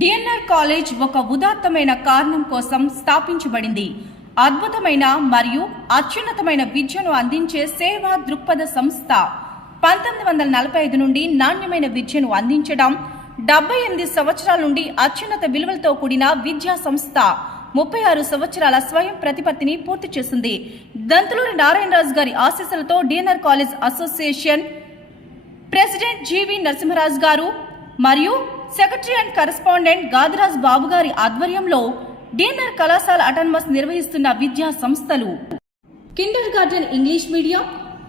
DNR college ఒక ఉదాత్తమైన కారణం కోసం స్థాపించబడింది. అద్భుతమైన మరియు అత్యున్నతమైన విద్యను అందించే సేవా దృక్పథ సంస్థ. పంతొమ్మిది వందల నలభై ఐదు నుండి నాణ్యమైన విద్యను అందించడం డెబ్బై ఎనిమిది సంవత్సరాల నుండి అత్యున్నత విలువలతో కూడిన విద్యా సంస్థ. ముప్పై ఆరు సంవత్సరాల స్వయం ప్రతిపత్తిని పూర్తి చేసింది. దంతులూరి నారాయణరాజు గారి ఆశీస్సులతో DNR college association president G V Narasimharaju గారు మరియు secretary and correspondent Gadiraj Babu గారి ఆధ్వర్యంలో డిఎన్ఆర్ కళాశాల అటానమస్ నిర్వహిస్తున్న విద్యా సంస్థలు. Kindergarten English medium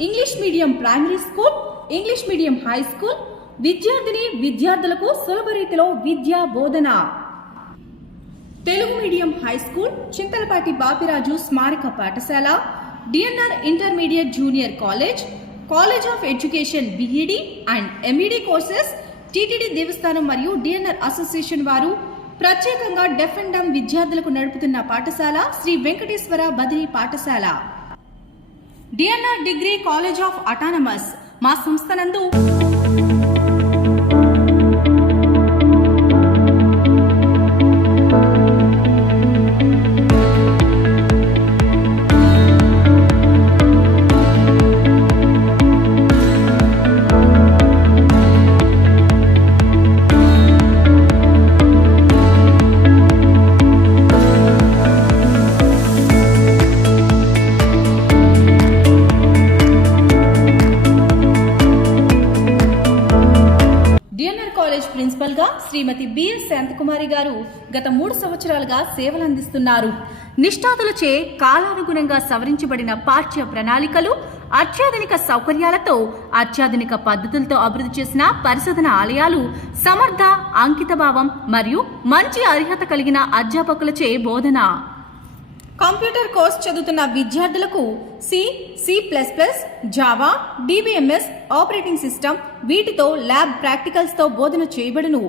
English medium primary school English medium high school విద్యార్థిని విద్యార్థులకు సులభ రీతిలో విద్యా బోధన. Telugu medium high school Chintalapati Bapiraju స్మారక పాఠశాల DNR intermediate junior college college of education B Ed and M Ed courses TTD Devasthanam మరియు DNR association వారు ప్రత్యేకంగా డెఫ్ అండ్ డమ్ విద్యార్థులకు నడుపుతున్న పాఠశాల శ్రీ వెంకటేశ్వర బదిలీ పాఠశాల. DNR degree college of autonomous మా సంస్థ నందు ప్రిన్సిపల్గా శ్రీమతి బిఎస్ శాంతకుమారి గారు గత మూడు సంవత్సరాలుగా సేవలు అందిస్తున్నారు నిష్ఠాతులచే కాలానుగుణంగా సవరించబడిన పాఠ్య ప్రణాళికలు అత్యాధునిక సౌకర్యాలతో అత్యాధునిక పద్ధతులతో అభివృద్ధి చేసిన పరిశోధన ఆలయాలు సమర్థ అంకితభావం మరియు మంచి అర్హత కలిగిన అధ్యాపకులచే బోధన. కంప్యూటర్ కోర్స్ చదువుతున్న విద్యార్థులకు C C plus plus Java DBMS operating system వీటితో ల్యాబ్ ప్రాక్టికల్స్తో బోధన చేయబడును.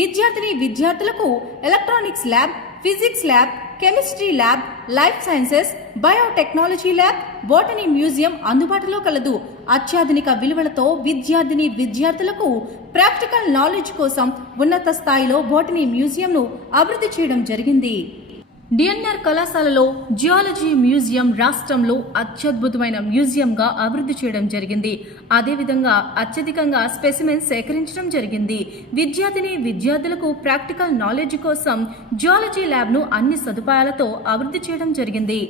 విద్యార్థిని విద్యార్థులకు electronics lab physics lab chemistry lab life sciences biotechnology lab botany museum అందుబాటులో కలదు. అత్యాధునిక విలువలతో విద్యార్థిని విద్యార్థులకు ప్రాక్టికల్ నాలెడ్జ్ కోసం ఉన్నత స్థాయిలో బోటనీ మ్యూజియంను అభివృద్ధి చేయడం జరిగింది. డిఎన్ఆర్ కళాశాలలో జియాలజీ మ్యూజియం రాష్ట్రంలో అత్యద్భుతమైన మ్యూజియంగా అభివృద్ధి చేయడం జరిగింది. అదేవిధంగా అత్యధికంగా స్పెసిమెన్ సేకరించడం జరిగింది. విద్యార్థిని విద్యార్థులకు ప్రాక్టికల్ నాలెడ్జ్ కోసం జియాలజీ ల్యాబ్ను అన్ని సదుపాయాలతో అభివృద్ధి చేయడం జరిగింది.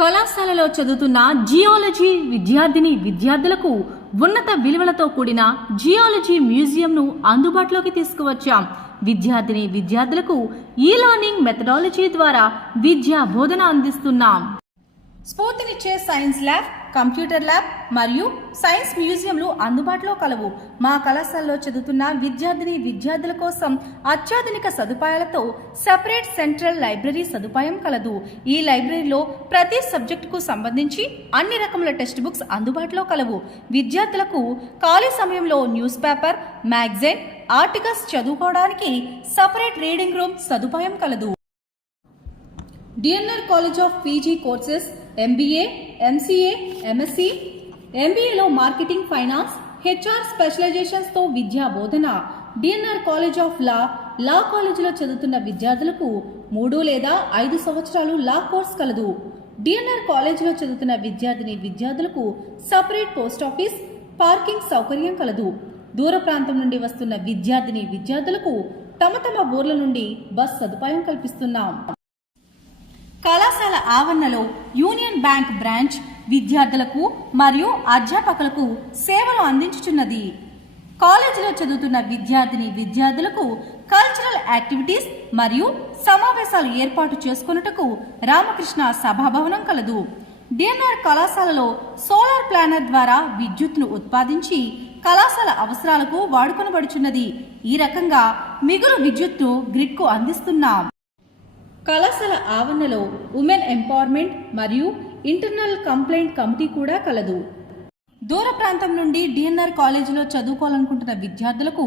కళాశాలలో చదువుతున్న జియాలజీ విద్యార్థిని విద్యార్థులకు ఉన్నత విలువలతో కూడిన జియాలజీ మ్యూజియంను అందుబాటులోకి తీసుకువచ్చాం. విద్యార్థిని విద్యార్థులకు ఈ లర్నింగ్ మెథడాలజీ ద్వారా విద్యా బోధన అందిస్తున్నాం. స్ఫూర్తినిచ్చే సైన్స్ ల్యాబ్ కంప్యూటర్ ల్యాబ్ మరియు సైన్స్ మ్యూజియంలు అందుబాటులో కలవు. మా కళాశాలలో చదువుతున్న విద్యార్థిని విద్యార్థుల కోసం అత్యాధునిక సదుపాయాలతో సెపరేట్ సెంట్రల్ లైబ్రరీ సదుపాయం కలదు. ఈ లైబ్రరీలో ప్రతి సబ్జెక్టుకు సంబంధించి అన్ని రకముల టెక్స్ట్ బుక్స్ అందుబాటులో కలవు. విద్యార్థులకు ఖాళీ సమయంలో న్యూస్ పేపర్ మ్యాగజైన్ ఆర్టికల్స్ చదువుకోవడానికి సపరేట్ రీడింగ్ రూమ్ సదుపాయం కలదు. DNR college of PG courses MBA MCA MSc ఎంబీఏలో marketing finance HR స్పెషలైజేషన్స్తో విద్యా బోధన DNR college of law law కాలేజీలో చదువుతున్న విద్యార్థులకు మూడు లేదా ఐదు సంవత్సరాలు లా కోర్స్ కలదు. డిఎన్ఆర్ కాలేజీలో చదువుతున్న విద్యార్థిని విద్యార్థులకు సపరేట్ పోస్ట్ ఆఫీస్ పార్కింగ్ సౌకర్యం కలదు. దూర ప్రాంతం నుండి వస్తున్న విద్యార్థిని విద్యార్థులకు తమ తమ ఊర్ల నుండి బస్ సదుపాయం కల్పిస్తున్నాం. కళాశాల ఆవరణలో యూనియన్ బ్యాంక్ బ్రాంచ్ విద్యార్థులకు మరియు అధ్యాపకులకు సేవలు అందించుచున్నది. కాలేజీలో చదువుతున్న విద్యార్థిని విద్యార్థులకు కల్చరల్ యాక్టివిటీస్ మరియు సమావేశాలు ఏర్పాటు చేసుకొనుటకు రామకృష్ణ సభాభవనం కలదు. డిఎన్ఆర్ కళాశాలలో సోలార్ ప్లానర్ ద్వారా విద్యుత్ను ఉత్పాదించి కళాశాల అవసరాలకు వాడుకొనబడుచున్నది. ఈ రకంగా మిగులు విద్యుత్ను గ్రిడ్కు అందిస్తున్నాం. కళాశాల ఆవరణలో ఉమెన్ ఎంపవర్మెంట్ మరియు ఇంటర్నల్ కంప్లైంట్ కమిటీ కూడా కలదు. దూర ప్రాంతం నుండి డిఎన్ఆర్ కాలేజీలో చదువుకోవాలనుకుంటున్న విద్యార్థులకు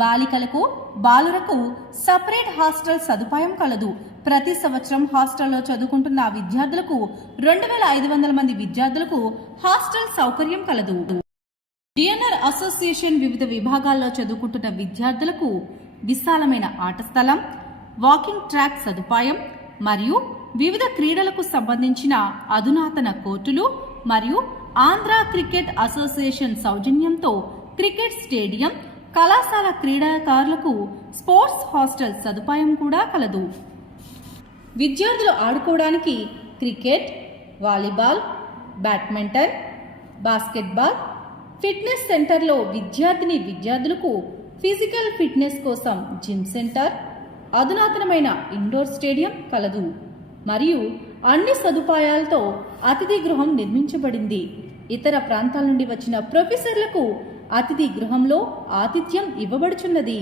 బాలికలకు బాలురకు సపరేట్ హాస్టల్ సదుపాయం కలదు. ప్రతి సంవత్సరం హాస్టల్లో చదువుకుంటున్న విద్యార్థులకు రెండు వేల ఐదు వందల మంది విద్యార్థులకు హాస్టల్ సౌకర్యం కలదు. డిఎన్ఆర్ అసోసియేషన్ వివిధ విభాగాల్లో చదువుకుంటున్న విద్యార్థులకు విశాలమైన ఆట స్థలం వాకింగ్ ట్రాక్ సదుపాయం మరియు వివిధ క్రీడలకు సంబంధించిన అధునాతన కోర్టులు మరియు ఆంధ్ర క్రికెట్ అసోసియేషన్ సౌజన్యంతో క్రికెట్ స్టేడియం కళాశాల క్రీడాకారులకు స్పోర్ట్స్ హాస్టల్ సదుపాయం కూడా కలదు. విద్యార్థులు ఆడుకోవడానికి cricket volleyball badminton basketball fitness సెంటర్లో విద్యార్థిని విద్యార్థులకు ఫిజికల్ ఫిట్నెస్ కోసం జిమ్ సెంటర్ అధునాతనమైన ఇండోర్ స్టేడియం కలదు. మరియు అన్ని సదుపాయాలతో అతిథి గృహం నిర్మించబడింది. ఇతర ప్రాంతాల నుండి వచ్చిన ప్రొఫెసర్లకు అతిథి గృహంలో ఆతిథ్యం ఇవ్వబడుచున్నది.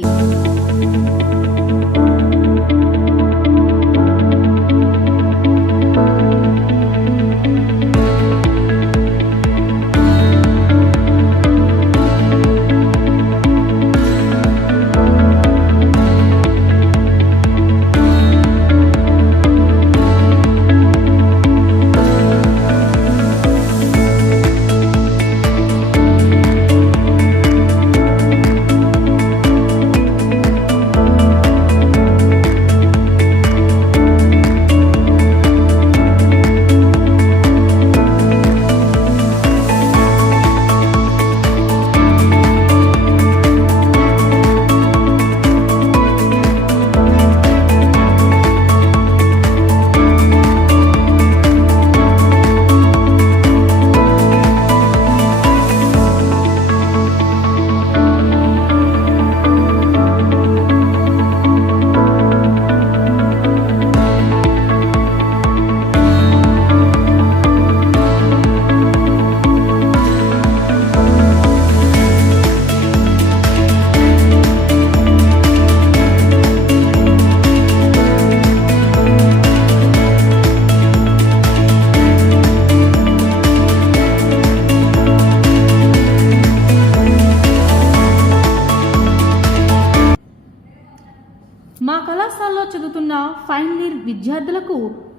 విద్యార్థులకు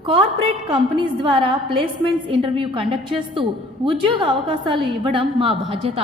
కార్పొరేట్ కంపెనీస్ ద్వారా ప్లేస్మెంట్స్ ఇంటర్వ్యూ కండక్ట్ చేస్తూ ఉద్యోగ అవకాశాలు ఇవ్వడం మా బాధ్యత.